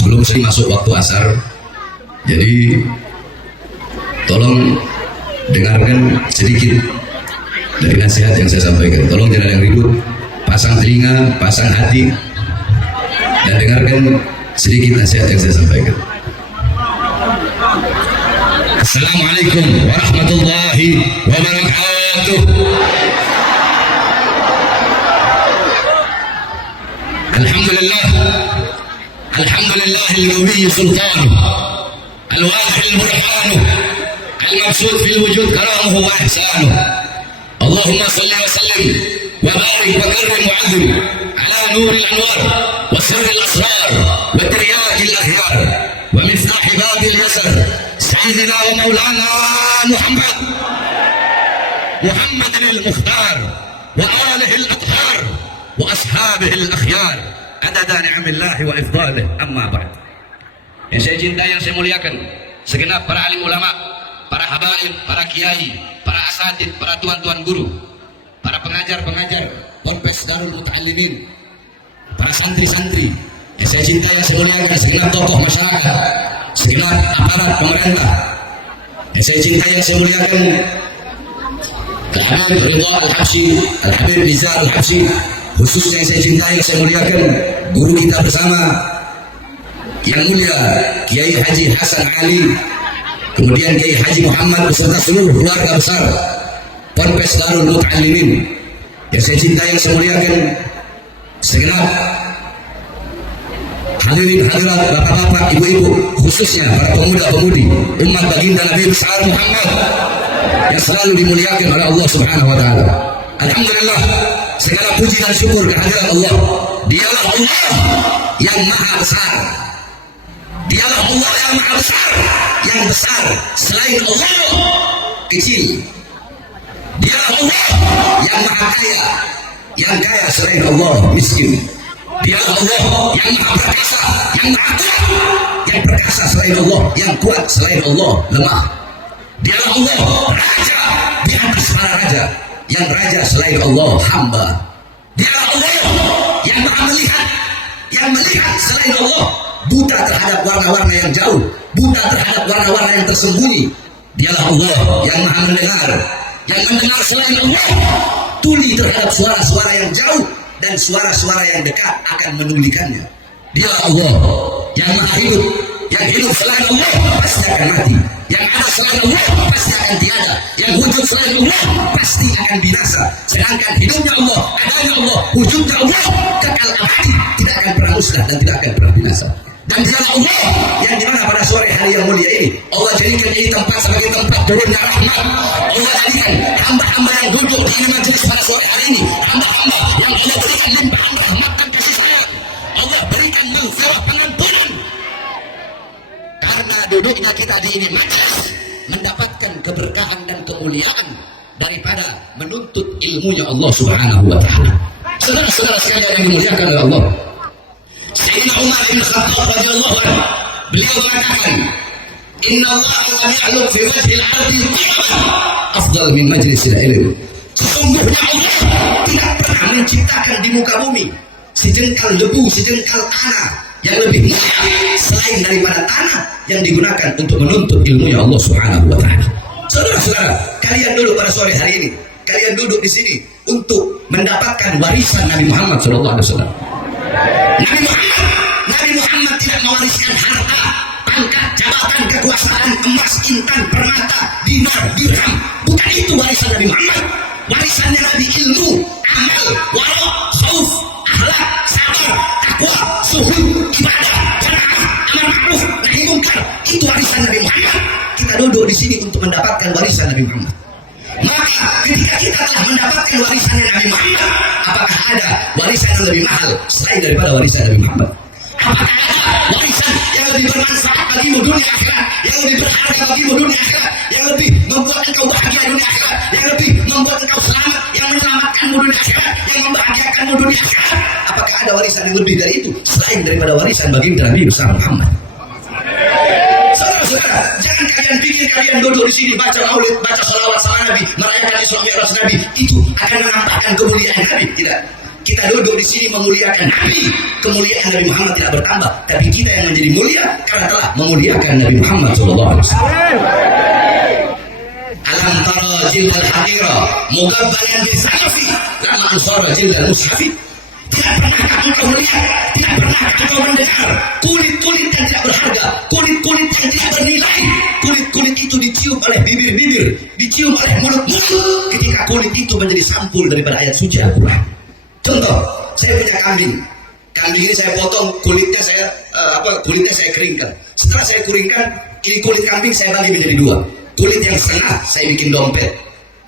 sebelum saya masuk waktu asar. Jadi tolong dengarkan sedikit dari nasihat yang saya sampaikan. Tolong jangan yang ribut, pasang telinga, pasang hati, dan dengarkan sedikit nasihat yang saya sampaikan. Assalamualaikum warahmatullahi wabarakatuh. Alhamdulillah, alhamdulillah al-qawi sultanuh, al-wahid al-burhanuh, al-mabsut fil wujud karamuhu wa ihsanuh. Allahumma salli wa sallim wa barik wa karrim wa azim ala nuril anwar wa sirril asrar wa tiryaqil ahyar wa miftah babil yasar sayyidina wa maulana Muhammad al-Mukhtar wa alihi al-athhar wa ashabihi al-akhyar adada ni'amillahi wa ifdalih, amma ba'd. Yang saya cintai, yang saya muliakan, segenap para alim ulama, para habaib, para kiai, para asatid, para tuan-tuan guru, para pengajar-pengajar Ponpes Darul Muta'allimin, para santri-santri yang saya cintai, yang saya muliakan, segenap tokoh masyarakat, segenap aparat pemerintah yang saya cintai, yang saya muliakan, Al-Habib Ridha Al-Habsyi, Al-Habib Rizal Al-Habsyi, khususnya yang saya cintai, yang saya muliakan, guru kita bersama yang mulia Kiai Haji Hasan Ali, kemudian Kiai Haji Muhammad beserta seluruh keluarga besar Ponpes Darul Muta'allimin yang saya cintai, yang saya muliakan, segenap hadirin hadirat, bapak-bapak, ibu-ibu, khususnya para pemuda-pemudi umat baginda Nabi besar Muhammad yang selalu dimuliakan oleh Allah Subhanahu wa taala. Alhamdulillah, segala puji dan syukur kehadirat Allah. Dialah Allah yang maha besar. Dialah Allah yang maha besar, yang besar selain Allah kecil. Dialah Allah yang maha kaya, yang kaya selain Allah miskin. Dialah Allah yang maha perkasa, yang maha kuat, yang perkasa selain Allah, yang kuat selain Allah lemah. Dialah Allah raja di atas para raja, yang raja selain Allah hamba. Dialah Allah yang maha melihat, yang melihat selain Allah buta terhadap warna-warna yang jauh, buta terhadap warna-warna yang tersembunyi. Dialah Allah yang maha mendengar, yang mendengar selain Allah tuli terhadap suara-suara yang jauh dan suara-suara yang dekat akan menulikannya. Dialah Allah yang maha hidup, yang hidup selain Allah pasti akan mati, yang ada selain Allah pasti akan tiada, yang wujud selain Allah pasti akan binasa. Sedangkan hidupnya Allah, adanya Allah, wujudnya Allah kekal abadi, tidak akan pernah musnah dan tidak akan pernah binasa. Dan dialah Allah yang dimana pada sore hari yang mulia ini Allah jadikan ini tempat sebagai tempat turunnya rahmat. Allah jadikan hamba-hamba yang duduk di majelis pada sore hari ini hamba-hamba yang Allah berikan limpahan rahmat dan kasih sayang. Allah berikan maghfirah pengampunan karena duduknya kita di ini majelis mendapatkan keberkahan dan kemuliaan daripada menuntut ilmunya Allah Subhanahu wa taala. Saudara-saudara sekalian yang dimuliakan oleh Allah, Sayyidina Umar bin Khattab radhiyallahu anhu, beliau mengatakan, "Inna Allah lam ya'lum fi wajhil ardi qiyaman afdal min majlisil ilm." Sesungguhnya Allah tidak pernah menciptakan di muka bumi sejengkal debu, sejengkal tanah yang lebih mulia selain daripada tanah yang digunakan untuk menuntut ilmunya Allah Subhanahu wa taala. Saudara-saudara, kalian duduk pada sore hari ini, kalian duduk di sini untuk mendapatkan warisan Nabi Muhammad sallallahu alaihi wasallam. Nabi Muhammad tidak mewariskan harta, pangkat, jabatan, kekuasaan, emas, intan, permata, dinar, dirham. Bukan itu warisan Nabi Muhammad. Warisannya Nabi ilmu, amal, wara, khauf, akhlak, sabar, takwa, zuhud, ibadah, jamaah, amar ma'ruf, nahi munkar. Itu warisan Nabi Muhammad. Kita duduk di sini untuk mendapatkan warisan Nabi Muhammad. Maka ketika kita telah mendapatkan warisan Nabi Muhammad, apakah ada warisan yang lebih mahal selain daripada warisan Nabi Muhammad? Apakah ada warisan yang lebih bermanfaat bagimu dunia akhirat, yang lebih berharga bagimu dunia akhirat, yang lebih membuat engkau bahagia dunia akhirat, yang lebih membuat engkau selamat, yang menyelamatkanmu dunia akhirat, yang membahagiakanmu dunia akhirat? Apakah ada warisan yang lebih dari itu selain daripada warisan baginda Nabi besar Muhammad? Saudara-saudara, jangan kalian pikir kalian duduk di sini baca maulid, baca salawat sama Nabi, merayakan Isra Mi'raj Nabi, itu akan menampakkan kemuliaan Nabi. Tidak. kita duduk di sini memuliakan Nabi, kemuliaan Nabi Muhammad tidak bertambah, tapi kita yang menjadi mulia karena telah memuliakan Nabi Muhammad sallallahu alaihi wasallam. Alam tara jildal haqira mugabbalan bil salafi lama ansara jildal mushafi. Tidak pernah engkau melihat, tidak pernah engkau mendengar kulit-kulit yang tidak berharga, kulit-kulit yang tidak bernilai. Kulit-kulit itu dicium oleh bibir-bibir, dicium oleh mulut-mulut ketika kulit itu menjadi sampul daripada ayat suci Al-Quran. Contoh, saya punya kambing. Kambing ini saya potong, kulitnya saya keringkan. Setelah saya keringkan, ini kulit kambing saya bagi menjadi dua. Kulit yang setengah saya bikin dompet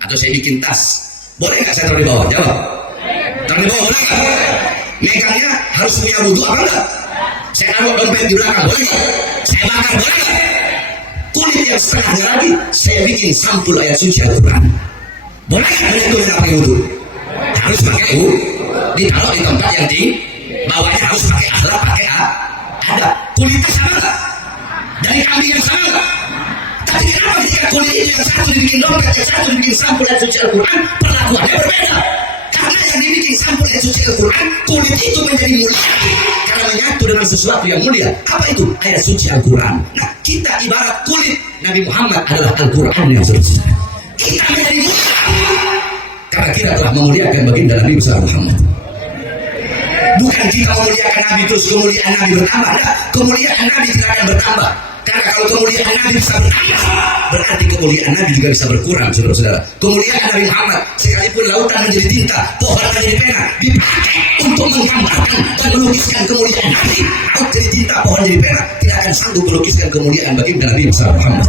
atau saya bikin tas. Boleh nggak saya taruh di bawah? Jawab. Taruh di bawah boleh nggak? Megangnya harus punya wudhu apa enggak? Saya taruh dompet di belakang boleh nggak? Saya bakar boleh nggak? Kulit yang setengahnya lagi saya bikin sampul ayat suci Al-Quran. Boleh nggak kulit apa wudhu? Harus pakai wudhu. Ditaruh di tempat yang tinggi, bawahnya harus pakai akhlak, pakai ada. Kulitnya sama nggak? Dari kambing yang sama nggak? Tapi kenapa jika kulit ini yang satu dibikin dompet, yang satu dibikin sampul ayat suci Al-Quran, perlakuannya berbeda? Karena yang dibikin sampul ayat suci Al-Quran, kulit itu menjadi mulia karena menyatu dengan sesuatu yang mulia. Apa itu? Ayat suci Al-Quran. Nah, kita ibarat kulit Nabi Muhammad adalah Al-Quran yang suci. Kita menjadi mulia karena kita telah memuliakan baginda Nabi besar Muhammad. Bukan kita memuliakan Nabi terus kemuliaan Nabi bertambah. Nah, kemuliaan Nabi tidak akan bertambah. Karena kalau kemuliaan Nabi bisa bertambah, berarti kemuliaan Nabi juga bisa berkurang, saudara-saudara. Kemuliaan Nabi Muhammad, sekalipun lautan menjadi tinta, pohon menjadi pena, dipakai untuk menggambarkan dan melukiskan kemuliaan Nabi. Laut jadi tinta, pohon jadi pena, tidak akan sanggup melukiskan kemuliaan baginda Nabi besar Muhammad.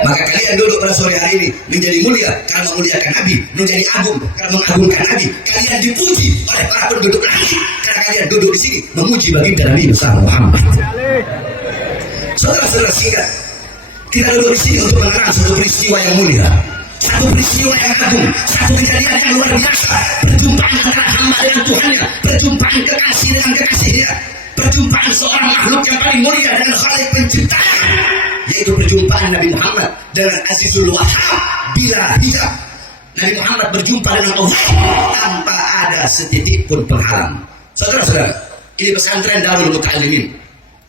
Maka kalian duduk pada sore hari ini menjadi mulia karena memuliakan Nabi, menjadi agung karena mengagungkan Nabi. Kalian dipuji oleh para penduduk langit karena kalian duduk di sini memuji baginda Nabi besar Muhammad. Saudara-saudara sehingga kita duduk di sini untuk mengenang satu peristiwa yang mulia, satu peristiwa yang agung, satu kejadian yang luar biasa, perjumpaan antara hamba dengan Tuhannya, perjumpaan kekasih dengan kekasihnya, perjumpaan seorang makhluk yang paling mulia dengan Khalik penciptanya, yaitu perjumpaan Nabi Muhammad dengan Azizul Wahhab bila hijab. Nabi Muhammad berjumpa dengan Allah tanpa ada setitik pun penghalang. Saudara-saudara, ini pesantren Darul Muta'allimin.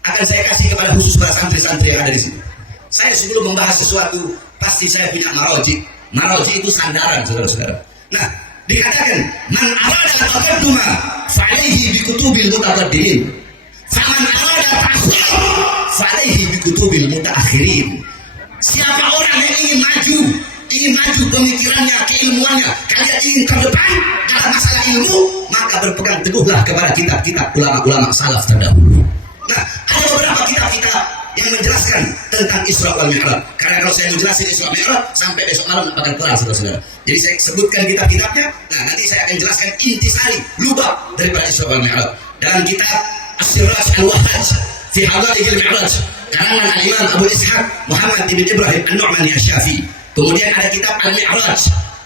Akan saya kasih kepada khusus para santri-santri yang ada di sini. Saya sebelum membahas sesuatu, pasti saya punya maroji. Maroji itu sandaran, saudara-saudara. Nah, dikatakan, man arada taqadduma fa'alaihi bikutubil mutaqaddimin. Faman arada ta'khir fa'alaihi bikutubil mutaakhirin. Siapa orang yang ingin maju pemikirannya, keilmuannya, kalian ingin ke depan dalam masalah ilmu, maka berpegang teguhlah kepada kitab-kitab ulama-ulama salaf terdahulu. Nah, ada beberapa kitab-kitab yang menjelaskan tentang Isra wal Mi'raj. Karena kalau saya menjelaskan Isra wal Mi'raj sampai besok malam akan kelar, saudara-saudara. Jadi saya sebutkan kitab-kitabnya. Nah, nanti saya akan jelaskan intisari, lubang daripada Isra wal Mi'raj. Dalam kitab As-Siraj Al-Wahhaj fi Hadathil Mi'raj, karangan Al-Imam Abu Ishaq Muhammad ibn Ibrahim An-Nu'mani Asy-Syafi'i. Kemudian ada kitab Al-Mi'raj,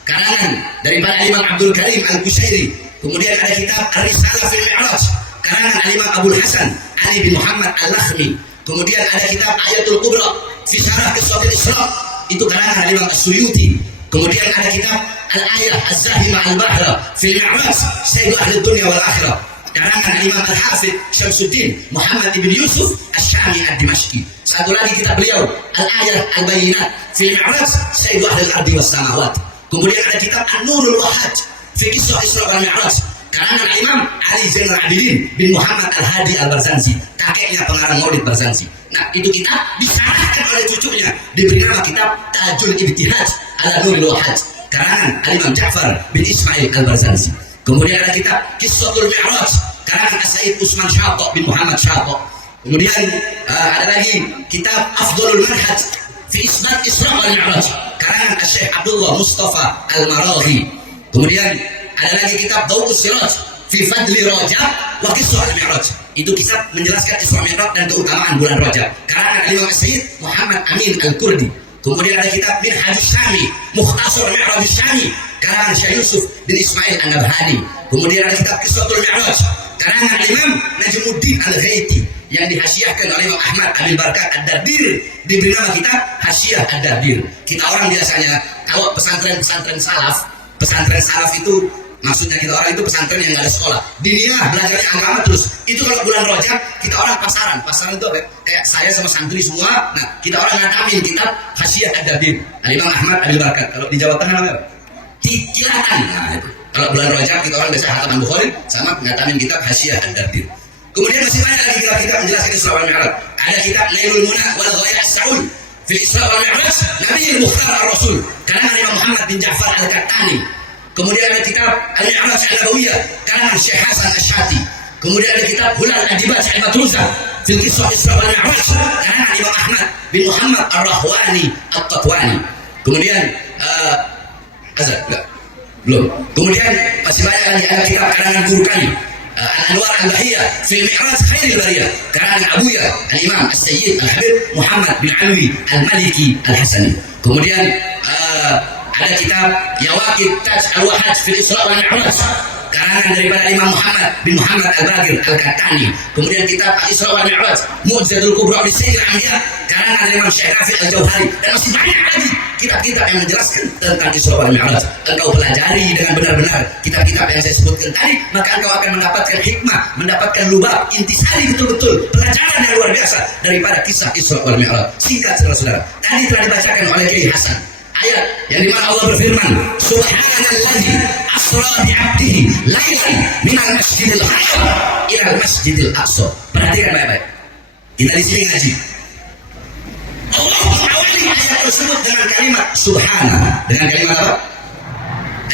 karangan daripada Imam Abdul Karim Al-Qushairi. Kemudian ada kitab Ar-Risalah fil Mi'raj, karangan Imam Abdul Hasan Ali bin Muhammad Al-Lakhmi. Kemudian ada kitab Ayatul Kubra fi Syarah Qissatil Isra, itu karangan Imam As-Suyuti. Kemudian ada kitab Al-Ayah Az-Zahimah Al-Bahra fil Mi'raj Sayyid Ahli Dunya wal Akhirah, karangan Imam Al-Hafidh Syamsuddin Muhammad ibn Yusuf Asy-Syami Ad-Dimashqi. Satu lagi kitab beliau Al-Ayah Al-Bayinat fil Mi'raj Sayyid Ahli Al-Ardi was Samawat. Kemudian ada kitab An-Nurul Wahhaj fi Qissah Isra wal Mi'raj, karangan Imam Ali Zainal Abidin bin Muhammad Al-Hadi Al-Barzanji, kakeknya pengarang Maulid Barzanji. Nah, itu kitab disyarahkan oleh cucunya, diberi nama kitab Tajul Ibtihaj ala Nurul Wahhaj, karangan Imam Ja'far bin Ismail Al-Barzanji. Kemudian ada kitab Qissatul Mi'raj, karangan Sayyid Usman Syata bin Muhammad Syata. Kemudian ada lagi kitab Afdhalul Manhaj fi Isbat Isra wal Mi'raj, karangan Syekh Abdullah Mustafa Al-Maradhi. Kemudian ada lagi kitab Dawus Siraj fi Fadli Rajab wa Qissah Al-Mi'raj. Itu kitab menjelaskan Isra Mi'raj dan keutamaan bulan Rajab, karangan Imam Sayyid Muhammad Amin Al-Kurdi. Kemudian ada kitab Minhaj Syami, Mukhtasar Mi'raj Syami, karangan Syekh Yusuf bin Ismail An-Nabhani. Kemudian ada kitab Qissatul Mi'raj, karangan Imam Najmuddin Al-Ghaiti yang dihasyiahkan oleh Imam Ahmad Abil Barakat Ad-Dardir, diberi nama kitab Hasyiah Ad-Dardir. Kita orang biasanya kalau pesantren salaf itu Maksudnya kita orang itu pesantren yang nggak ada sekolah. Diniyah, belajarnya agama terus. Itu kalau bulan Rajab kita orang pasaran. Pasaran itu apa? Kayak saya sama santri semua. Nah, kita orang ngatamin kitab Hasyiah Ad-Dabir. Imam Ahmad Abil Barakat. Kalau di Jawa Tengah namanya Tikilatan. Nah, itu. Kalau bulan Rajab kita orang biasa hataman Bukhari sama ngatamin kitab Hasyiah Ad-Dabir. Kemudian masih banyak lagi kitab-kitab menjelaskan Isra wal Mi'raj. Ada kitab Nailul Muna wal Ghaya As-Saul fil Isra wal Mi'raj Nabi Al-Mukhtar Ar-Rasul karangan Imam Muhammad bin Ja'far Al-Kattani. Kemudian ada kitab Al-Mi'raj Al-Nabawiyah karangan Syekh Hasan Asy-Syati. Kemudian ada kitab Hulal Adibat Al-Matruzah fil Qissah Isra wal Mi'raj karangan Imam Ahmad bin Muhammad Ar-Rahwani At-Tatwani. Kemudian belum. Kemudian masih banyak lagi ada kitab karangan Turkani Al-Anwar Al-Bahiyah fil Mi'raj Khairil Bariyah karangan Abuya Al-Imam As-Sayyid Al-Habib Muhammad bin Alwi Al-Maliki Al-Hasani. Kemudian ada kitab Yawaqid Taj Al-Wahaj fil Isra wal Mi'raj karangan daripada Imam Muhammad bin Muhammad Al-Bagir Al-Kattani. Kemudian kitab Al-Isra wal Mi'raj Mu'jizatul Kubra li Sayyidil Anbiya karangan Imam Syekh Rafi' Al-Jauhari. Dan masih banyak lagi kitab-kitab yang menjelaskan tentang Isra wal Mi'raj. Engkau pelajari dengan benar-benar kitab-kitab yang saya sebutkan tadi, maka engkau akan mendapatkan hikmah, mendapatkan lubang, intisari betul-betul pelajaran yang luar biasa daripada kisah Isra wal Mi'raj. Singkat saudara-saudara, tadi telah dibacakan oleh Kiai Hasan ayat yang dimana Allah berfirman, Subhanalladzi asra bi'abdihi lailan minal masjidil haram ilal masjidil aqsa. Perhatikan baik-baik. Kita di sini ngaji. Allah mengawali ayat tersebut dengan kalimat Subhana. Dengan kalimat apa?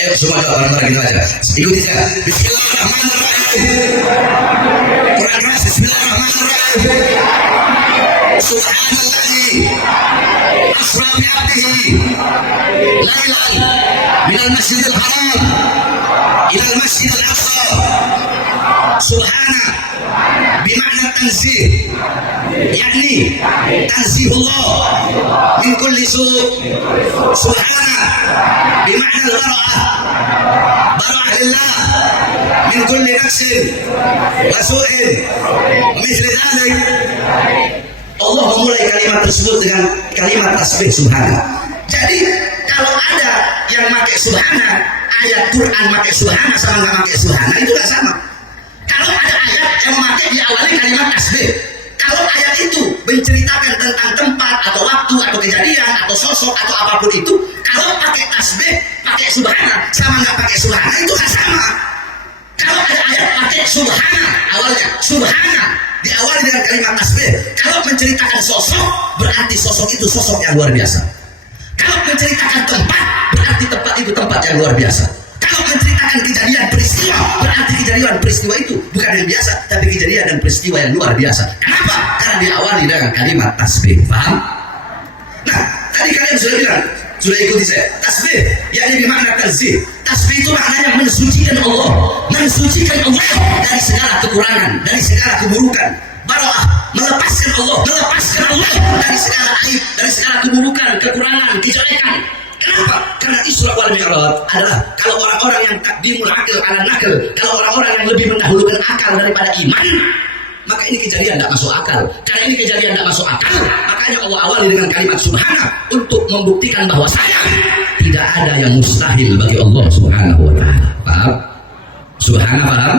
Ayo semua doa bareng-bareng kita baca. Ikuti saya. Bismillahirrahmanirrahim. Quran keras. Bismillahirrahmanirrahim. Subhanalladzi asra bi'abdihi lailan minal masjidil haram ilal masjidil aqsa. Subhana bima'na tanzih, yakni tanzihullah min kulli su'. Subhana bima'na al-bara'ah, bara'ah lillah min kulli nafsin wa su'in wa mithli dhalik. Allah memulai kalimat tersebut dengan kalimat tasbih subhana. Jadi kalau ada yang pakai subhana, ayat Quran pakai subhana sama nggak pakai subhana itu nggak sama. Kalau ada ayat yang memakai diawali kalimat tasbih, kalau ayat itu menceritakan tentang tempat atau waktu atau kejadian atau sosok atau apapun itu, kalau pakai tasbih pakai subhana sama nggak pakai subhana itu nggak sama. Kalau ada ayat pakai subhana awalnya subhana diawali dengan kalimat tasbih, kalau menceritakan sosok berarti sosok itu sosok yang luar biasa. Kalau menceritakan tempat berarti tempat itu tempat yang luar biasa. Kalau menceritakan kejadian peristiwa berarti kejadian peristiwa itu bukan yang biasa tapi kejadian dan peristiwa yang luar biasa. Kenapa? Karena diawali dengan kalimat tasbih. Paham? Nah, tadi kalian sudah bilang, sudah ikuti saya. Tasbih yakni bermakna tanzih. Tasbih itu maknanya mensucikan Allah, mensucikan Allah dari segala kekurangan, dari segala keburukan. Bara'ah, melepaskan Allah dari segala aib, dari segala keburukan, kekurangan, kejelekan. Kenapa? Karena Isra wal Mi'raj adalah kalau orang-orang yang takdimul akal ala nakal, kalau orang-orang yang lebih mendahulukan akal daripada iman, maka ini kejadian tidak masuk akal. Karena ini kejadian tidak masuk akal, makanya Allah awali dengan kalimat subhana untuk membuktikan bahwa tidak ada yang mustahil bagi Allah Subhanahu wa ta'ala. Paham? Subhana, paham?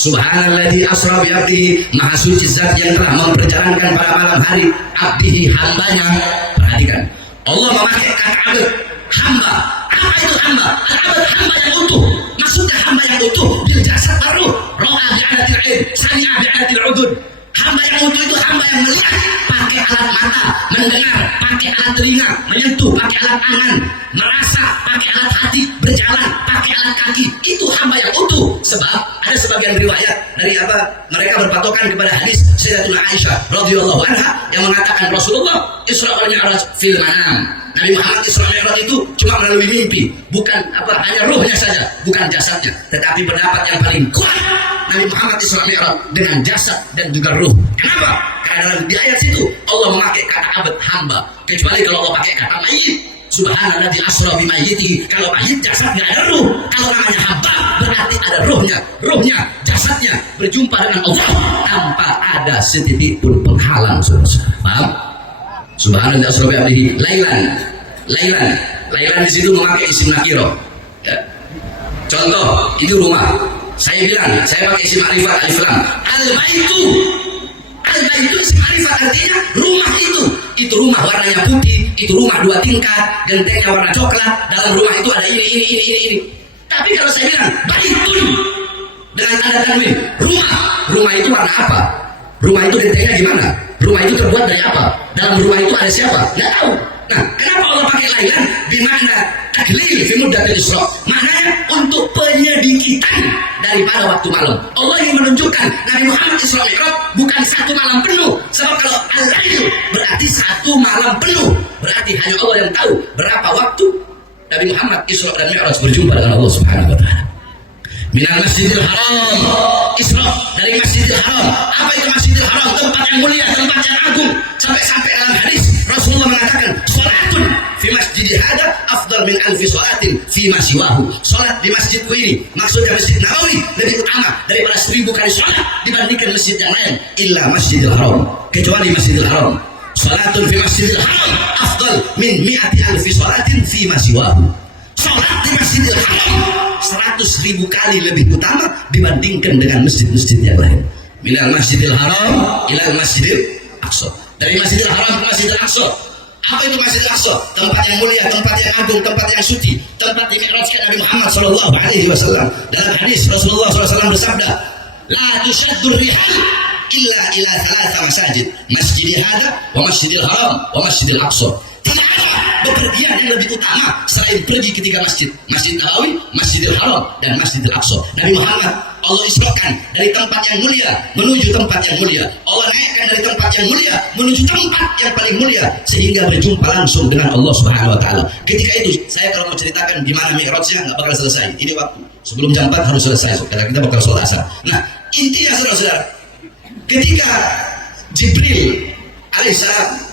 Subhanalladzi asra bi 'abdihi, maha suci zat yang telah memperjalankan pada malam hari abdihi, hambanya. Perhatikan, Allah memakai kata abd, hamba. Apa itu hamba? Al-abd, hamba yang utuh. Maksudnya hamba yang utuh bil jasad baruh, ra'a bi'adatil 'ain, sami'a bi'adatil 'udhun. Hamba yang utuh itu hamba yang melihat pakai alat mata, mendengar pakai alat telinga, menyentuh pakai alat tangan, merasa pakai alat hati, berjalan pakai alat kaki. Itu hamba yang utuh. Sebab ada sebagian riwayat dari mereka berpatokan kepada hadis Sayyidatuna Aisyah radhiyallahu anha yang mengatakan Rasulullah Isra wal Mi'raj fil manam. Nabi Muhammad Isra wal Mi'raj itu cuma melalui mimpi, bukan hanya ruhnya saja, bukan jasadnya. Tetapi pendapat yang paling kuat, Nabi Muhammad Isra wal Mi'raj dengan jasad dan juga ruh. Kenapa? Karena di ayat situ Allah memakai kata abd, hamba. Kecuali kalau Allah pakai kata mayit. Subhanalladzi asra bi mayyitihi. Kalau mayit jasad nggak ada ruh. Kalau namanya hamba berarti ada ruhnya, jasadnya berjumpa dengan Allah tanpa ada setitik pun penghalang. Saudara, paham? Subhanalladzi asra bi 'abdihi lailan di situ memakai isim nakiro. Ya. Contoh, itu rumah. Saya bilang, saya pakai isim ma'rifat alif lam. Al-baitu. Al-baitu isim ma'rifat artinya rumah itu. Itu rumah warnanya putih, itu rumah 2 tingkat, gentengnya warna coklat, dalam rumah itu ada ini. Tapi kalau saya bilang baitun dengan tanda tanwin, rumah itu warna apa? Rumah itu gentengnya gimana? Rumah itu terbuat dari apa? Dalam rumah itu ada siapa? Nggak tahu. Nah, kenapa Allah pakai lailan? Bimakna taklil fi muddatil isra. Maknanya untuk penyedikitan daripada waktu malam. Allah ingin menunjukkan Nabi Muhammad Isra Mi'raj bukan 1 malam penuh. Sebab kalau al-lail berarti 1 malam penuh. Berarti hanya Allah yang tahu berapa waktu Nabi Muhammad Isra dan Mi'raj berjumpa dengan Allah Subhanahu wa taala. Minal Masjidil Haram, Isra dari Masjidil Haram. Apa itu Masjidil Haram? Tempat yang mulia, tempat yang agung. Sampai dalam hadis Rasulullah mengatakan, salatun fi masjidi hada afdal min alfi salatin fi ma siwahu. Salat di masjidku ini, maksudnya Masjid Nabawi, lebih utama daripada 1000 kali salat dibandingkan masjid yang lain, illa Masjidil Haram, kecuali Masjidil Haram. Salatun fi Masjidil Haram afdal min mi'ati alfi salatin fi ma siwahu. Salat di Masjidil Haram 100.000 kali lebih utama dibandingkan dengan masjid-masjid yang lain. Minal Masjidil Haram ilal Masjidil Aqsa. Dari Masjidil Haram ke Masjidil Aqsa. Apa itu Masjidil Aqsa? Tempat yang mulia, tempat yang agung, tempat yang suci, tempat dimi'rajkan Nabi Muhammad sallallahu alaihi wasallam. Dalam hadis Rasulullah SAW bersabda, "La tushaddur rihal illa ila 3 masajid, Masjidil Hada wa Masjidil Haram wa Masjidil Aqsa." Tidak ada bepergian yang lebih utama selain pergi ke 3 masjid, Masjid Nabawi, Masjidil Haram, dan Masjidil Aqsa. Nabi Muhammad Allah isrokan dari tempat yang mulia menuju tempat yang mulia. Allah naikkan dari tempat yang mulia menuju tempat yang paling mulia sehingga berjumpa langsung dengan Allah Subhanahu wa taala. Ketika itu saya kalau mau ceritakan gimana Mi'rajnya nggak bakal selesai. Ini waktu sebelum jam 4 harus selesai karena kita bakal sholat asar. Nah, intinya saudara-saudara, ketika Jibril alaihissalam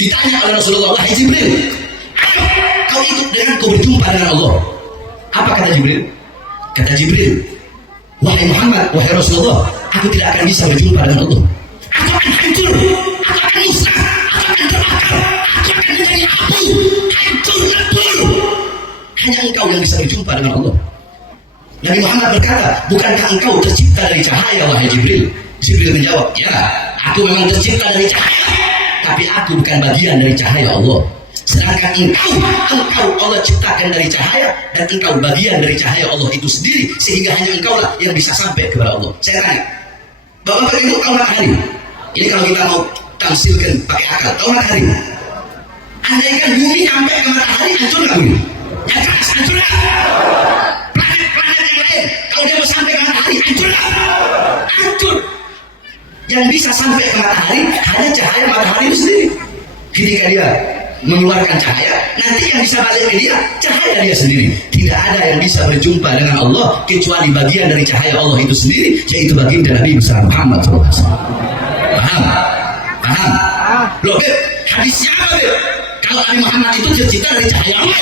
ditanya oleh Rasulullah, "Wahai Jibril, ayo kau ikut dengan kau berjumpa dengan Allah." Apa kata Jibril? Kata Jibril, "Wahai Muhammad, wahai Rasulullah, aku tidak akan bisa berjumpa dengan Allah. Aku akan hancur, aku akan musnah, aku akan terbakar, aku akan menjadi abu, hancur lebur. Hanya engkau yang bisa berjumpa dengan Allah." Nabi Muhammad berkata, "Bukankah engkau tercipta dari cahaya, wahai Jibril?" Jibril menjawab, "Ya, aku memang tercipta dari cahaya, tapi aku bukan bagian dari cahaya Allah. Sedangkan engkau Allah ciptakan dari cahaya dan engkau bagian dari cahaya Allah itu sendiri, sehingga hanya engkau lah yang bisa sampai kepada Allah." Saya tanya, Bapak Ibu tahu matahari? Ini kalau kita mau tamsilkan pakai akal, tahu matahari? Andaikan bumi sampai ke matahari, hancur nggak bumi? Ya keras, hancur nggak? Planet-planet yang lain, kalau dia mau sampai ke matahari, hancur nggak? Hancur. Yang bisa sampai ke matahari hanya cahaya matahari itu sendiri. Ketika dia mengeluarkan cahaya, nanti yang bisa balik ke dia cahaya dia sendiri. Tidak ada yang bisa berjumpa dengan Allah kecuali bagian dari cahaya Allah itu sendiri, yaitu baginda Nabi besar Muhammad SAW. Paham? Paham? Loh, Beb, hadisnya apa, Beb? Kalau Nabi Muhammad itu tercipta dari cahaya Allah.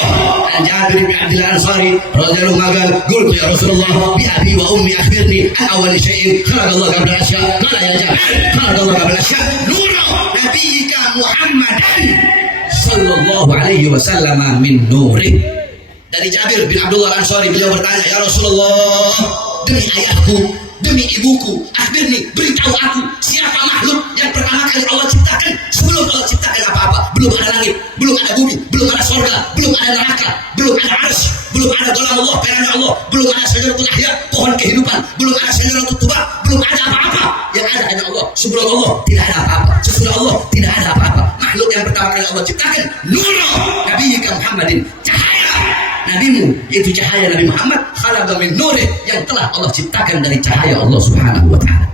Dan Jabir bin Abdullah Ansari radhiyallahu anhu, "Qultu ya Rasulullah, bi abi wa ummi akhbirni an awwal syai'in khalaqallahu qabla asya." Qala ya Jabir, khalaqallahu qabla asya nura nabiyyika Muhammadan sallallahu alaihi wasallam min nurih. Dari Jabir bin Abdullah Ansari, beliau bertanya, "Ya Rasulullah, demi ayahku, demi ibuku, akhirni beritahu aku siapa makhluk yang pertama kali Allah ciptakan sebelum Allah ciptakan apa-apa. Belum ada langit, belum ada bumi, belum ada surga, belum ada neraka, belum ada arsy, belum ada golam Allah, peran Allah, belum ada syajaratul ihya, pohon kehidupan, belum ada syajaratul tuba, belum ada apa-apa. Yang ada hanya Allah. Sebelum Allah tidak ada apa-apa. Sesudah Allah tidak ada apa-apa. Makhluk yang pertama kali Allah ciptakan nur Nabi Muhammadin, cahaya nabimu, yaitu cahaya Nabi Muhammad, khalaqa min nurih, yang telah Allah ciptakan dari cahaya Allah Subhanahu wa taala."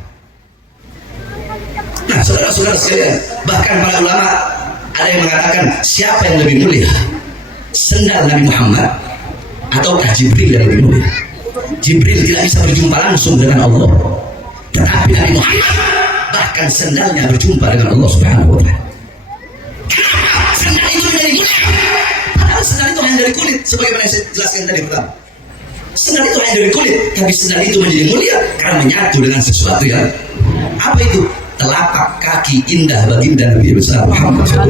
Nah, saudara-saudara sekalian, bahkan para ulama ada yang mengatakan siapa yang lebih mulia, sendal Nabi Muhammad ataukah Jibril yang lebih mulia? Jibril tidak bisa berjumpa langsung dengan Allah, tetapi Nabi Muhammad bahkan sendalnya berjumpa dengan Allah Subhanahu wa taala. Kenapa sendal itu menjadi mulia? Padahal sendal itu hanya dari kulit, sebagaimana saya jelaskan tadi pertama. Sendal itu hanya dari kulit, tapi sendal itu menjadi mulia karena menyatu dengan sesuatu yang apa itu? Telapak kaki indah baginda Nabi besar Muhammad SAW.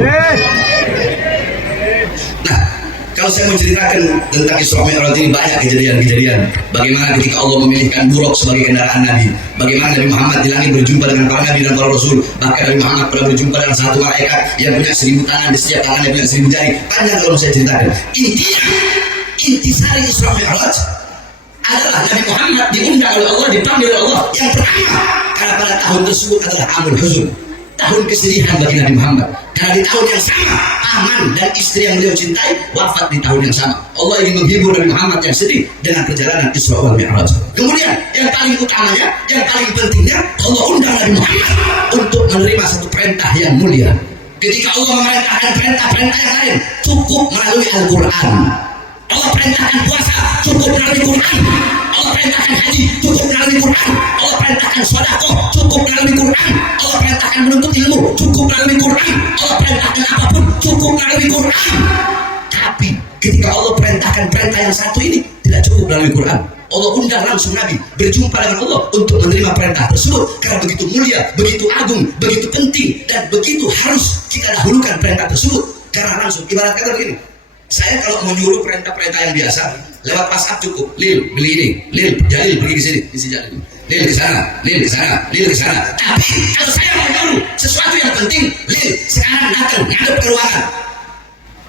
Nah, kalau Kalau saya menceritakan tentang Isra Mi'raj ini banyak kejadian-kejadian. Bagaimana ketika Allah memilihkan buruk sebagai kendaraan Nabi. Bagaimana Nabi Muhammad di langit berjumpa dengan para Nabi dan para Rasul. Bahkan Nabi Muhammad pernah berjumpa dengan satu malaikat yang punya 1000 tangan, di setiap tangannya punya 1000 jari. Panjang kalau saya ceritakan. Intinya, intisari Isra Mi'raj adalah Nabi Muhammad diundang oleh Allah, dipanggil oleh Allah yang pertama. Karena pada tahun tersebut adalah Amul Huzun, tahun kesedihan bagi Nabi Muhammad. Karena di tahun yang sama, paman dan istri yang beliau cintai wafat di tahun yang sama. Allah ingin menghibur Nabi Muhammad yang sedih dengan perjalanan Isra wal Mi'raj. Kemudian yang paling utamanya, yang paling pentingnya, Allah undang Nabi Muhammad untuk menerima satu perintah yang mulia. Ketika Allah memerintahkan perintah-perintah yang lain, cukup melalui Al-Quran. Allah perintahkan puasa, cukup melalui Quran. Allah perintahkan haji, cukup melalui Quran. Allah perintahkan sedekah, cukup melalui Quran. Allah perintahkan menuntut ilmu, cukup melalui Quran. Allah perintahkan apapun, cukup melalui Quran. Tapi ketika Allah perintahkan perintah yang satu ini tidak cukup melalui Quran. Allah undang langsung Nabi berjumpa dengan Allah untuk menerima perintah tersebut. Karena begitu mulia, begitu agung, begitu penting, dan begitu harus kita dahulukan perintah tersebut. Karena langsung ibarat kata begini, saya kalau mau nyuruh perintah-perintah yang biasa lewat WhatsApp cukup. Lil beli ini, Lil Jalil pergi ke sini, isi Jalil. Lil ke sana, Lil ke sana, Lil ke sana. Tapi kalau saya mau nyuruh sesuatu yang penting, Lil sekarang datang ngadep ke ruangan.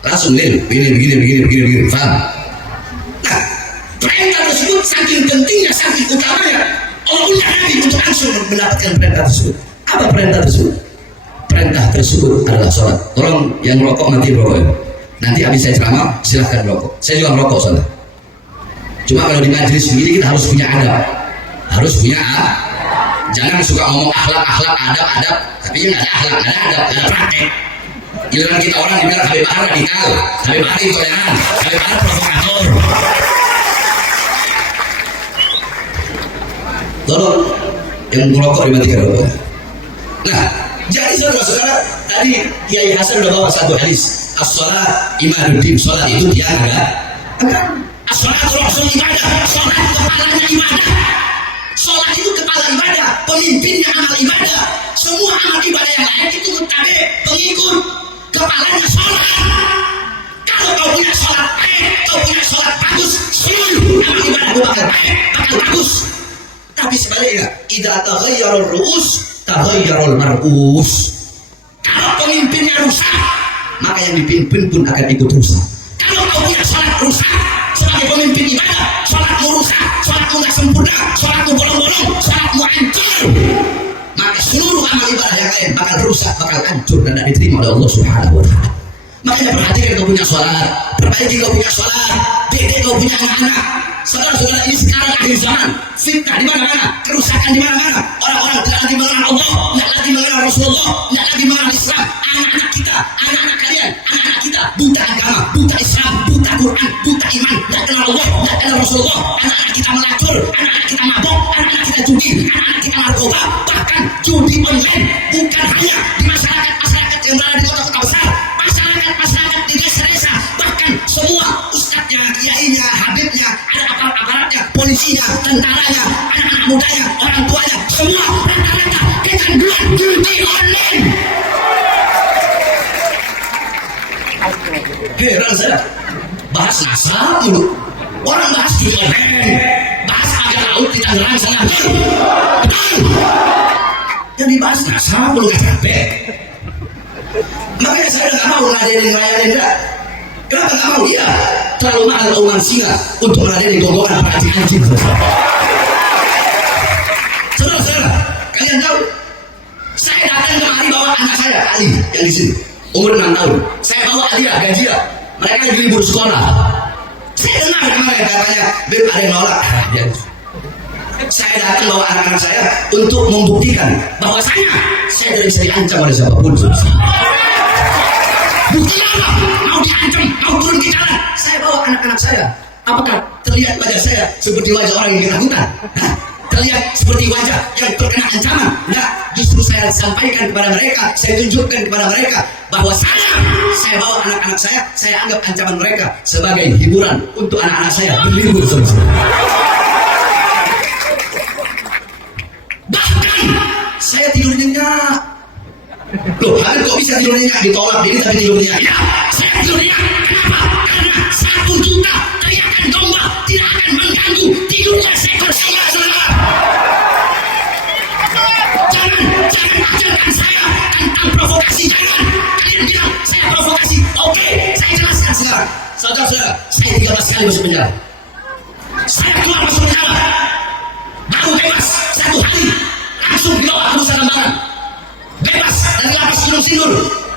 Langsung Lil, begini, paham? Nah, perintah tersebut saking pentingnya, saking utamanya, Allah undang Nabi untuk langsung mendapatkan perintah tersebut. Apa perintah tersebut? Perintah tersebut adalah sholat. Tolong yang merokok mati rokoknya. Nanti habis saya ceramah silahkan merokok. Saya juga merokok soalnya. Cuma kalau di majelis begini kita harus punya adab. Harus punya adab. Jangan suka ngomong akhlak, adab. Tapi yang ada akhlak, ada adab, ada praktek. Giliran kita orang dibilang Habib Bahar radikal, Habib Bahar intoleran, Habib Bahar provokator. Tolong yang merokok dimatikan rokoknya. Nah, jadi saudara-saudara, tadi Kiai Hasan sudah bawa satu hadis. As-sholat imaduddin, sholat itu dia ada. As-sholat rasul ibadah, sholat kepalanya ibadah. Sholat itu kepala ibadah, pemimpinnya amal ibadah. Semua amal ibadah yang lain itu mutabe, pengikut. Kepalanya sholat. Kalau kau punya sholat baik, kau punya sholat bagus, seluruh amal ibadah bakal baik, bakal bagus. Tapi sebaliknya, idza taghayyara ar-ru'us, taghayyara al-mar'us. Kalau pemimpinnya rusak, maka yang dipimpin pun akan ikut rusak. Kalau kau punya sholat rusak sebagai pemimpin ibadah, sholatmu rusak, sholatmu nggak sempurna, sholatmu bolong-bolong, sholatmu hancur, maka seluruh amal ibadah yang lain bakal rusak, bakal hancur dan tidak diterima oleh Allah Subhanahu wa Ta'ala. Makanya perhatikan kau punya sholat, perbaiki kau punya sholat, didik kau punya anak-anak. Saudara-saudara, ini sekarang akhir zaman, fitnah di mana-mana, kerusakan di mana-mana. Orang-orang tidak lagi mengenal Allah, tidak lagi mengenal Rasulullah, tidak lagi mengenal Islam. Anak-anak kita, anak-anak kalian, anak-anak kita buta agama, buta Islam, buta Quran, buta iman, tidak kenal Allah, tidak kenal Rasulullah. Anak-anak kita melacur, anak-anak kita mabok, anak-anak kita judi, anak-anak kita narkoba, bahkan judi online. Bukan hanya di masyarakat yang berada di kota-kota besar, masyarakat di desa-desa, bahkan semua ustadznya, kiainya, habibnya, ada aparat-aparatnya, polisinya, tentaranya, anak-anak mudanya, orang tuanya, semua rata-rata kecanduan judi online. Heran saya, bahas NASA dulu, orang bahas judi online, bahas agar laut di Tangerang sana, yang dibahas NASA dulu nggak capek. Makanya saya udah gak mau ngelayanin enggak. Kenapa gak mau? Iya, terlalu mahal uang singa untuk ngelayanin gonggongan para anjing. Saudara-saudara, kalian tahu, saya datang kemari bawa anak saya, Ali, yang di sini, umur 6 tahun. Saya bawa Alia, Gajia, mereka lagi libur sekolah. Saya dengar kemarin katanya, Beb ada yang nolak. Saya datang bawa anak-anak saya untuk membuktikan bahwa saya tidak bisa diancam oleh siapapun. Buktinya apa? Mau diancam, mau turun ke jalan. Saya bawa anak-anak saya. Apakah terlihat wajah saya seperti wajah orang yang ketakutan? Terlihat seperti wajah yang terkena ancaman? Enggak, justru saya sampaikan kepada mereka, saya tunjukkan kepada mereka bahwa saya bawa anak-anak saya anggap ancaman mereka sebagai hiburan untuk anak-anak saya berlibur selesai. Bahkan saya tidur nyenyak. Loh, kok bisa tidur nyenyak? Ditolak ini tapi tidur nyenyak. Ya, saya tidur nyenyak. Kenapa? Karena saya kali masuk penjara. Saya keluar masuk penjara, baru bebas 1 hari, langsung dibawa ke Nusa Kambangan. Bebas dari lapas Gunung Sindur,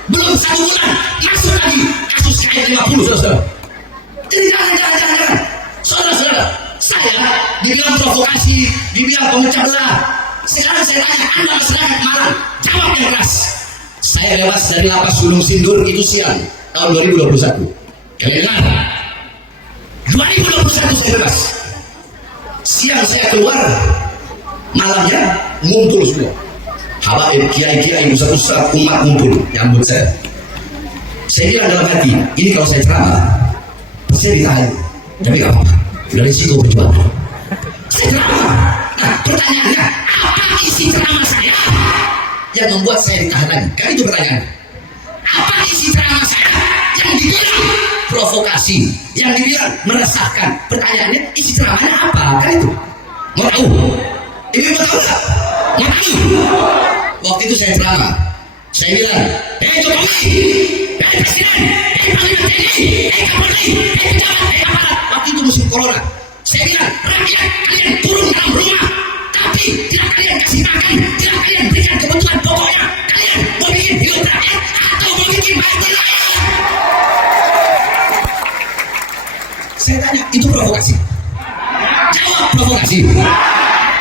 belum 1 bulan masuk lagi kasus KM50, saudara. Jadi jangan. Saudara, saya dibilang provokasi, dibilang pemecah belah. Sekarang saya tanya, Anda masyarakat Malang, jawab yang keras. Saya bebas dari lapas Gunung Sindur itu siang tahun 2021. Kalian dengar? 2021 saya bebas. Siang saya keluar, malamnya ngumpul semua. Habaib, kiai-kiai, ustaz-ustaz, umat ngumpul nyambut saya. Saya bilang dalam hati, ini kalau saya ceramah, saya ditahan. Tapi gak apa-apa, udah risiko perjuangan. Saya ceramah. Nah, pertanyaannya, apa isi ceramah saya yang membuat saya ditahan lagi? Kan itu pertanyaan. Apa isi ceramah saya yang dibilang provokasi, yang dibilang meresahkan? Pertanyaannya, isi ceramahnya apa? Kan itu. Mau tahu? Ibu mau tahu gak? Mau tahu? Waktu itu saya ceramah, saya bilang, Jokowi, Presiden, Panglima TNI, Kapolri, pejabat, aparat. Waktu itu musim corona, saya bilang, rakyat kalian turun dalam rumah, tapi tidak kalian kasih makan, tidak kalian berikan kebutuhan pokoknya. Kalian mau bikin hidup rakyat atau mau bikin baik rakyat? Saya tanya, itu provokasi? Jawab, provokasi.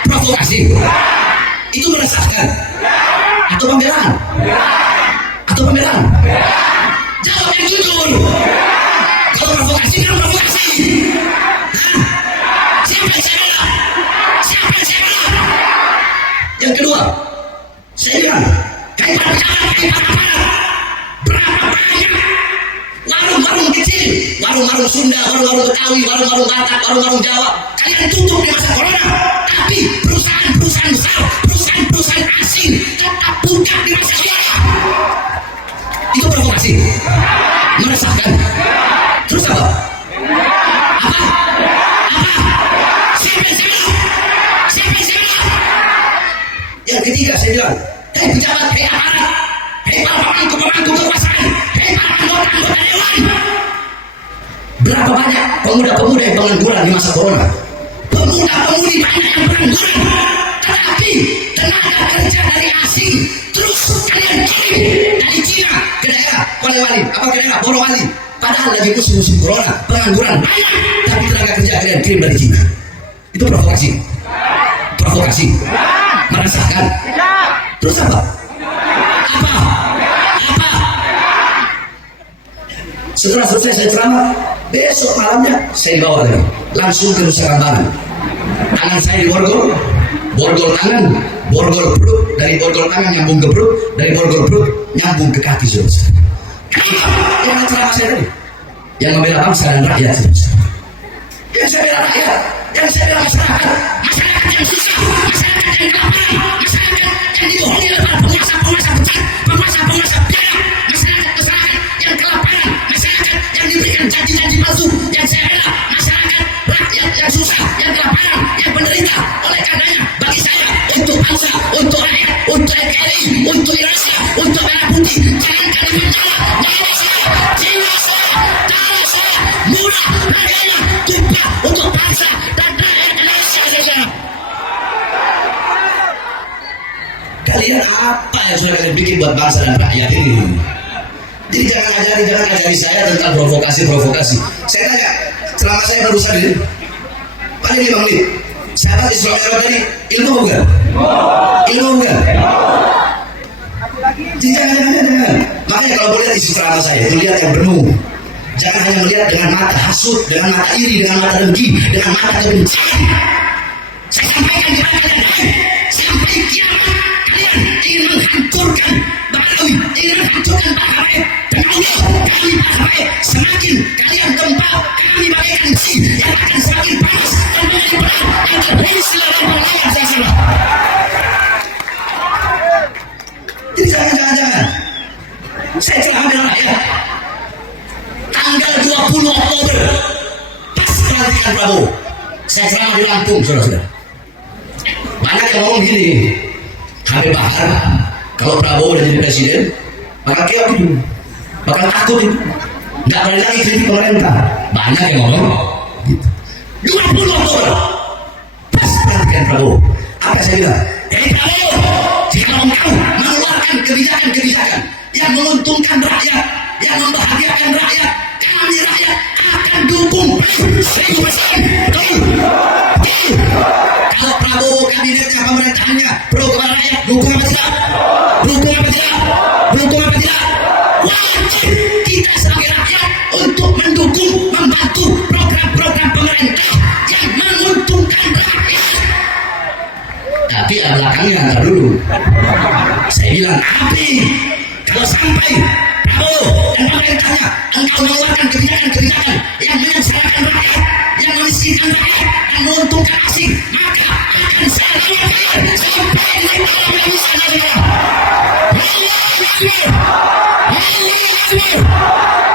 Provokasi. Itu meresahkan atau pembelaan? Atau pembelaan? Jawab yang jujur. Kalau provokasi, kan provokasi. Siapa yang saya bela? Siapa yang saya bela? Yang kedua, saya bilang, kayak berapa banyak warung-warung kecil, warung-warung Sunda, warung-warung Betawi, warung-warung Batak, warung-warung Jawa, kalian tutup di masa corona, tapi perusahaan-perusahaan besar, perusahaan-perusahaan asing tetap buka di masa corona. Itu provokasi, meresahkan. Terus apa? Apa? Siapa yang saya bilang? Siapa yang saya bilang? Yang ketiga saya bilang, hei pejabat, hei aparat, hei para pemangku kekuasaan, hei para anggota dewan. Berapa banyak pemuda-pemuda yang pengangguran di masa corona? Pemuda-pemudi banyak yang pengangguran, tetapi tenaga kerja dari asing terus kalian kirim dari Cina ke daerah Polewali, apa ke daerah Borowali. Padahal lagi musim corona, pengangguran banyak, tapi tenaga kerja kalian kirim dari Cina. Itu provokasi. Provokasi. Merasakan. Terus apa? Apa? Setelah selesai saya ceramah, besok malamnya saya dibawa lagi langsung ke Nusa Kambangan. Tangan saya diborgol, borgol tangan, borgol perut, dari borgol tangan nyambung ke perut, dari borgol perut nyambung ke kaki. Yang ceramah saya tadi, yang membela bangsa dan rakyat. Yang saya bela rakyat, yang saya bela masyarakat, masyarakat yang susah, masyarakat yang kelaparan, masyarakat yang dibohongi oleh para penguasa besar, penguasa biara, masyarakat yang kelaparan, masyarakat yang diberikan janji-janji palsu. Yang saya bela masyarakat rakyat yang susah, yang kelaparan, yang menderita. Oleh karenanya, bagi saya, untuk bangsa, untuk rakyat, untuk NKRI, untuk Indonesia, untuk merah putih, jangan kalian menjala nyawa saya, jiwa saya, darah saya, murah harganya, tumpah untuk bangsa dan rakyat Indonesia saja. Kalian apa yang sudah kalian bikin buat bangsa dan rakyat ini? Jadi jangan ajari saya tentang provokasi. Saya tanya, selama saya berusaha ini, paling 5 menit. Sahabat Islam tadi, ilmu bukan? Ilmu bukan? Jangan. Makanya kalau melihat isi ceramah saya, melihat yang penuh. Jangan hanya melihat dengan mata hasut, dengan mata iri, dengan mata dengki, dengan mata kebencian. Saya sampaikan kepada kalian, sampai kiamat kalian ingin menghancurkan Balawi, ingin menghancurkan Balawi. Dan Allah, kami Balawi, semakin kalian gempal, kami bagaikan besi yang akan semakin panas dan menjadi berat yang terhenslah dan melawan saya. Jadi jangan. Saya ceramah dengan rakyat. Tanggal 20 Oktober, pas pelantikan Prabowo, saya ceramah di Lampung, saudara-saudara. Banyak yang ngomong gini, Habib Bahar, kalau Prabowo udah jadi presiden, bakal keok itu, bakal takut itu, nggak boleh lagi kritik pemerintah. Banyak yang ngomong, 20 Oktober. Pas perhatikan Prabowo. Apa saya bilang? Prabowo, jika engkau mengeluarkan kebijakan-kebijakan yang menguntungkan rakyat, yang membahagiakan rakyat, kami rakyat akan dukung 1000%. Kalau Prabowo kabinetnya, pemerintahannya pro kepada rakyat, dukung apa tidak? Dukung apa tidak? Dukung apa tidak? Wajib kita sebagai rakyat untuk mendukung, membantu program-program pemerintah yang menguntungkan rakyat. Tapi belakangnya ntar dulu. Saya bilang, tapi kalau sampai Prabowo dan pemerintahnya engkau mengeluarkan kebijakan-kebijakan yang menyengsarakan rakyat, yang memiskinkan rakyat, yang menguntungkan asing, maka akan saya lakukan sampai dengan malam yang bisa negara.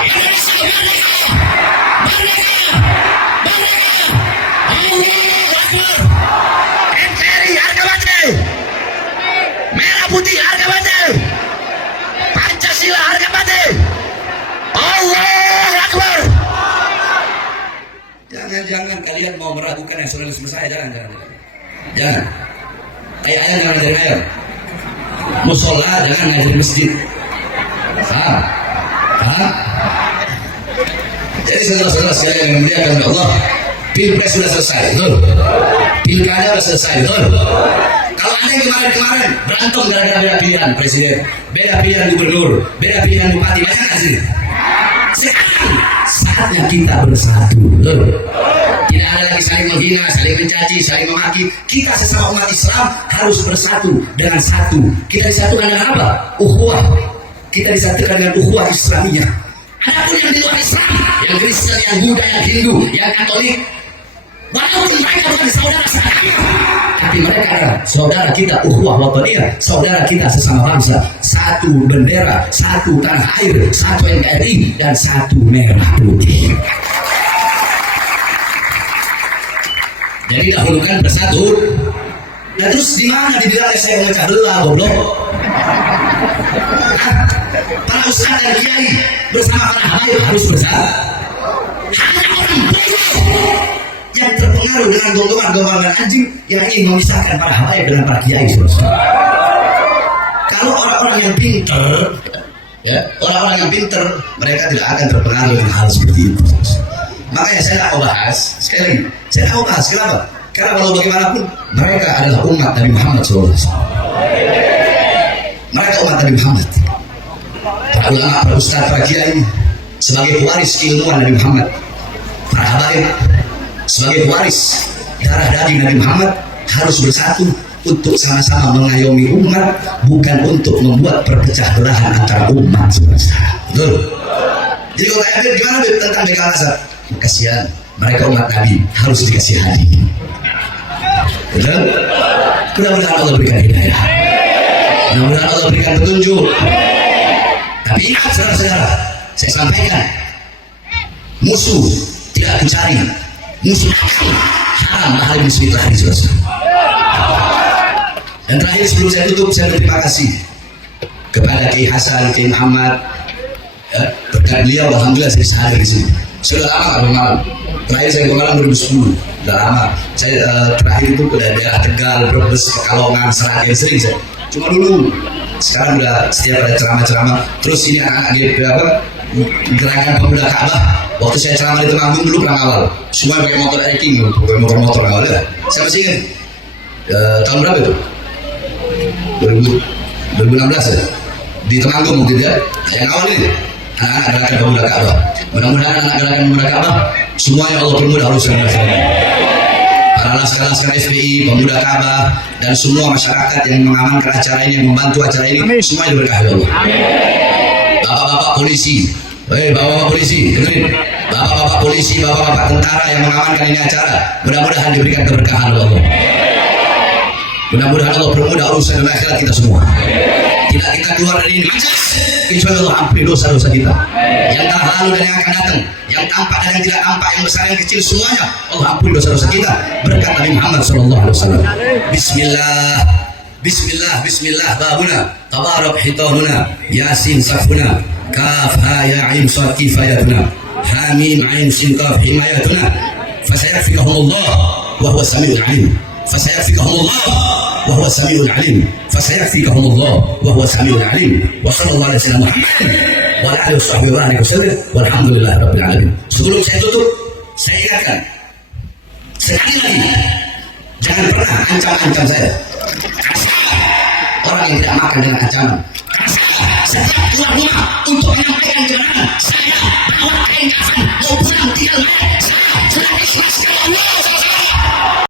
Indonesia merdeka, merdeka, merdeka. Allahu Akbar. NKRI harga mati, merah putih harga mati, Pancasila harga mati. Allahu Akbar. Jangan kalian mau meragukan nasionalisme saya, jangan. Ayah jangan dari ayam. Musola jangan dari masjid. Jadi saudara-saudara sekalian yang dimuliakan Allah, Pilpres sudah selesai, betul. Pilkada sudah selesai, betul. Kalau ada yang kemarin berantem gara-gara beda pilihan presiden, beda pilihan gubernur, beda pilihan bupati, banyak nggak sih? Sekarang saatnya kita bersatu, betul. Tidak ada lagi saling menghina, saling mencaci, saling memaki. Kita sesama umat Islam harus bersatu dengan satu. Kita disatukan dengan apa? Ukhuwah. Kita disatukan dengan ukhuwah Islamiyah. Adapun yang di luar Islam, yang Kristen, yang Buddha, yang Hindu, yang Katolik, walaupun mereka bukan saudara seagama, tapi mereka adalah saudara kita, ukhuwah wataniyah, saudara kita sesama bangsa, satu bendera, satu tanah air, satu NKRI, dan satu merah putih. Jadi dahulukan bersatu. Nah terus di mana dibilangnya saya memecah belah, goblok? Para ustaz dan kiai bersama para habaib harus bersatu. Hanya orang bodoh yang terpengaruh dengan gonggongan anjing yang ingin memisahkan para habaib dengan para kiai. Kalau orang-orang yang pintar, ya, orang-orang yang pintar, mereka tidak akan terpengaruh dengan hal seperti itu. Makanya saya tak mau bahas, sekali lagi, saya tak mau bahas, kenapa? Karena kalau bagaimanapun, mereka adalah umat Nabi Muhammad SAW. Mereka umat Nabi Muhammad. Para ulama, para ustaz, para kiai, sebagai pewaris keilmuan Nabi Muhammad. Para habaib, sebagai pewaris darah daging Nabi Muhammad, harus bersatu untuk sama-sama mengayomi umat, bukan untuk membuat perpecah belahan antara umat. Betul? Jadi kalau kaya gimana tentang begal asap? Kasihan, mereka umat Nabi harus dikasihani. Betul? Mudah-mudahan Allah berikan hidayah. Mudah-mudahan Allah berikan petunjuk. Tapi ingat saudara-saudara, saya sampaikan, musuh tidak aku cari, musuh haram mahal musuh itu hari selesai. Dan terakhir sebelum saya tutup, saya berterima kasih kepada Kiai Hasan, Kiai Muhammad. Berkat beliau, alhamdulillah saya bisa hadir di sini. Sudah lama bermalam. Terakhir saya bermalam 2010. Sudah lama. Saya terakhir itu ke daerah Tegal, Brebes, Pekalongan, Seragen, sering saya. Cuma dulu. Sekarang udah setiap ada ceramah-ceramah. Terus ini anak-anak di gerakan pemuda Ka'bah. Waktu saya ceramah di Temanggung dulu perang awal. Semua pakai motor hiking, pakai motor awal ya. Saya masih ingat. Tahun berapa itu? 2016 ya. Di Temanggung mungkin ya. Yang awal ini. Anak-anak gerakan pemuda Ka'bah. Mudah-mudahan anak gerakan pemuda Ka'bah semuanya Allah permudah urusan mereka. Para laskar-laskar FPI, pemuda Ka'bah, dan semua masyarakat yang mengamankan acara ini, yang membantu acara ini, semua diberkahi Allah. Bapak-bapak polisi, bapak-bapak polisi, dengerin. Bapak-bapak polisi, bapak-bapak tentara yang mengamankan ini acara, mudah-mudahan diberikan keberkahan oleh Allah. Mudah-mudahan Allah permudah urusan dan akhirat kita semua. Tidak kita keluar dari ini kecuali Allah ampuni dosa-dosa kita yang telah lalu dan yang akan datang, yang tampak dan yang tidak tampak, yang besar yang kecil, semuanya Allah ampuni dosa-dosa kita berkat Nabi Muhammad SAW. Bismillah, Bismillah, Bismillah. Babuna tabarak hitamuna, Yasin safuna, Kaf ha ya ain sad kifayatuna, Hamim ain sin qaf himayatuna, fasayakfikahumullah wa huwa samiul alim. Fasayakfikahumullah wa huwa samiul alim. Fasayakfikahumullah wa huwa samiul alim. Wa sallallahu alaihi wasallam Muhammad wa ala alihi wasallam walhamdulillahirabbil alamin. Sebelum saya tutup, saya ingatkan sekali lagi, jangan pernah ancam-ancam saya. Orang yang tidak makan dengan ancaman. Saya keluar rumah untuk menyampaikan kebenaran. Saya bawa kain kafan, mau pulang tinggal naik